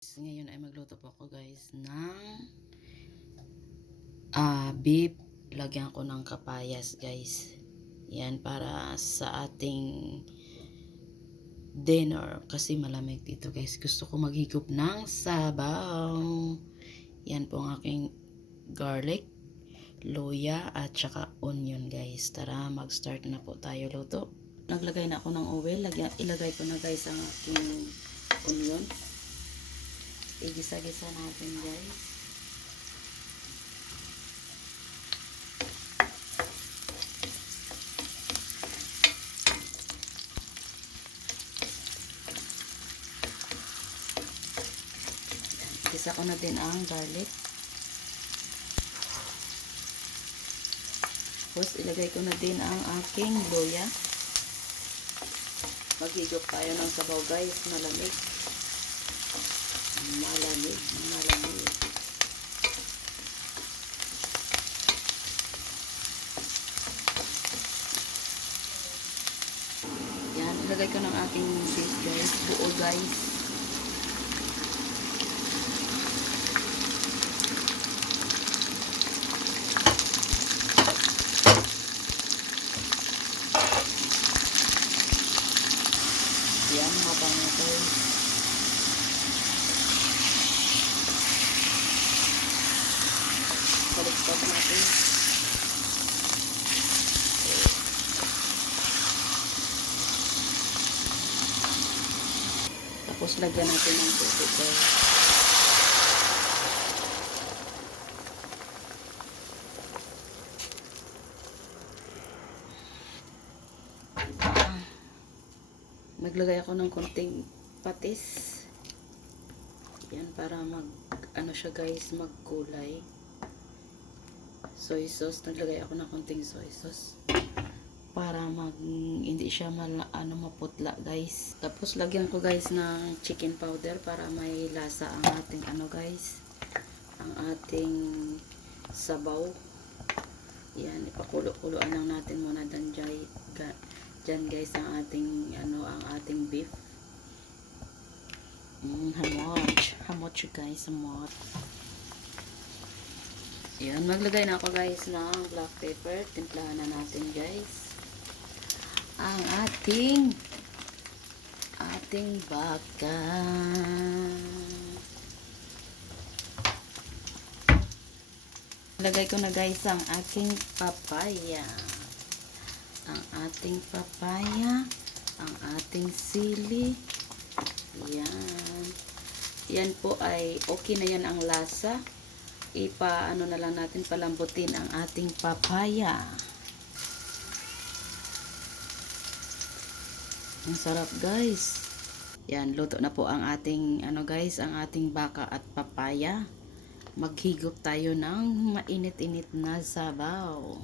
Ngayon ay magluto po ako guys ng ah beef. Lagyan ko ng kapayas guys. Yan para sa ating dinner. Kasi malamig dito guys. Gusto ko maghigop ng sabaw. Yan po ang aking garlic, luya at saka onion guys. Tara mag-start na po tayo luto. Naglagay na ako ng oil. Ilagay ko na guys ang aking onion. Igisa-gisa natin guys. Gisa ko na din ang garlic. Tapos ilagay ko na din ang aking luya. Maghigop tayo ng sabaw guys, malamig. Malamig, malamig. Yan, ilagay ko ng aking beef guys, buo guys. Yan, mabango guys. Baliktad natin. Tapos lagyan natin ng tubig guys. Naglagay ako ng konting patis. Yan para mag ano siya guys, magkulay. Soy sauce, naglagay ako ng konting soy sauce para mag hindi siya mal, ano maputla guys. Tapos lagyan ko guys ng chicken powder para may lasa ang ating ano guys, ang ating sabaw. Yan, ipakulo-kuloan lang natin muna dan dyan guys ang ating ano ang ating beef. Mm, hamoch. Hamoch guys, hamoch. Yan, maglagay na ako guys ng black pepper. Timplahan na natin guys. Ang ating ating baka. Lagay ko na guys ang aking papaya. Ang ating papaya. Ang ating sili. Yan. Yan po ay okay na yan ang lasa ipa ano na lang natin palambutin ang ating papaya. Ang sarap guys. Yan, luto na po ang ating ano guys, ang ating baka at papaya. Maghigop tayo ng mainit-init na sabaw.